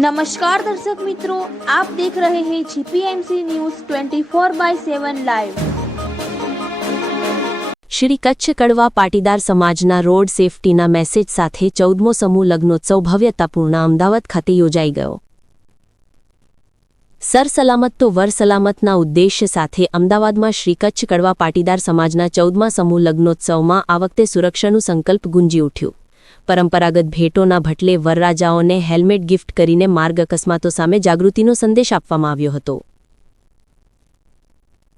નમસ્કાર દર્શક મિત્રો આપ દેખ રહે હૈ GPMC news 24 by 7 live Shri Kutch Kadva Patidar સમાજના રોડ સેફટીના મેસેજ સાથે ચૌદમો સમૂહ લગ્નોત્સવ ભવ્યતાપૂર્ણ અમદાવાદ ખાતે યોજાઈ ગયો. સરસલામત તો વર સલામતના ઉદ્દેશ્ય સાથે અમદાવાદમાં શ્રી કચ્છ કડવા પાટીદાર સમાજના ચૌદમા સમૂહ લગ્નોત્સવમાં આ વખતે સુરક્ષાનું સંકલ્પ ગુંજી ઉઠ્યું. પરંપરાગત ભેટોના ભટલે વરરાજાઓને હેલ્મેટ ગિફ્ટ કરીને માર્ગ અકસ્માતો સામે જાગૃતિનો સંદેશ આપવામાં આવ્યો હતો.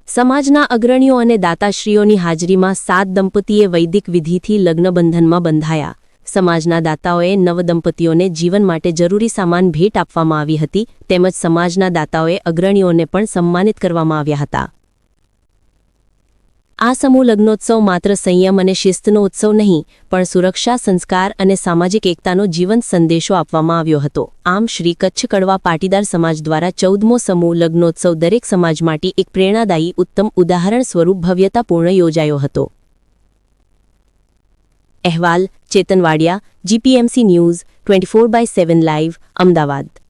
સમાજના અગ્રણીઓ અને દાતાશ્રીઓની હાજરીમાં સાત દંપતીએ વૈદિક વિધિથી લગ્નબંધનમાં બંધાયા. સમાજના દાતાઓએ નવદંપતીઓને જીવન માટે જરૂરી સામાન ભેટ આપવામાં આવી હતી, તેમજ સમાજના દાતાઓએ અગ્રણીઓને પણ સન્માનિત કરવામાં આવ્યા હતા. આ સમૂહ લગ્નોત્સવ માત્ર સંયમ અને શિસ્તનો ઉત્સવ નહીં, પણ સુરક્ષા, સંસ્કાર અને સામાજિક એકતાનો જીવંત સંદેશો આપવામાં આવ્યો હતો. આમ, શ્રી કચ્છ કડવા પાટીદાર સમાજ દ્વારા ચૌદમો સમૂહ લગ્નોત્સવ દરેક સમાજ માટે એક પ્રેરણાદાયી, ઉત્તમ ઉદાહરણ સ્વરૂપ ભવ્યતાપૂર્ણ યોજાયો હતો. અહેવાલ Chetan Vadia GPMC news, twenty four by seven live Ahmedabad.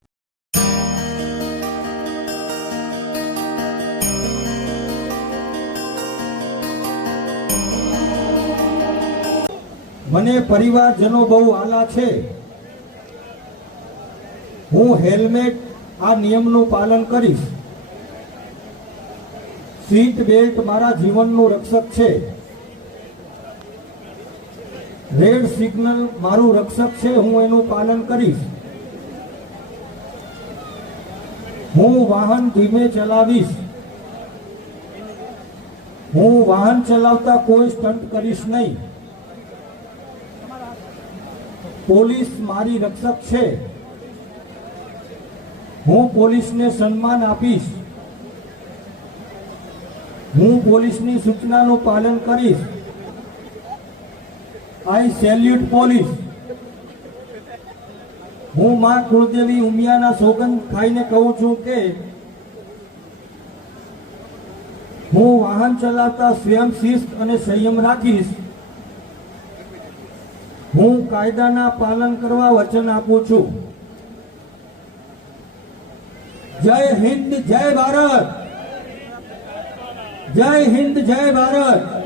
મને પરિવારજનો બહુ આલા છે. હું હેલ્મેટ આ નિયમનું પાલન કરીશ. સીટ બેલ્ટ મારા જીવનનું રક્ષક છે. રેડ સિગ્નલ મારું રક્ષક છે, હું એનું પાલન કરીશ. હું વાહન ધીમે ચલાવીશ. હું વાહન ચલાવતા કોઈ સ્ટન્ટ કરીશ નહીં. પોલીસ મારી રક્ષક છે. હું પોલીસને સન્માન આપીશ. હું પોલીસની સૂચનાનું પાલન કરીશ. I salute police. હું માં કુળદેવી ઉમિયાના સોગંદ ખાઈને કહું છું કે, હું વાહન ચલાવતા સ્વયં શિસ્ત અને સંયમ રાખીશ. હું કાયદાના પાલન કરવા વચન આપું છું. જય હિન્દ, જય ભારત. જય હિન્દ, જય ભારત.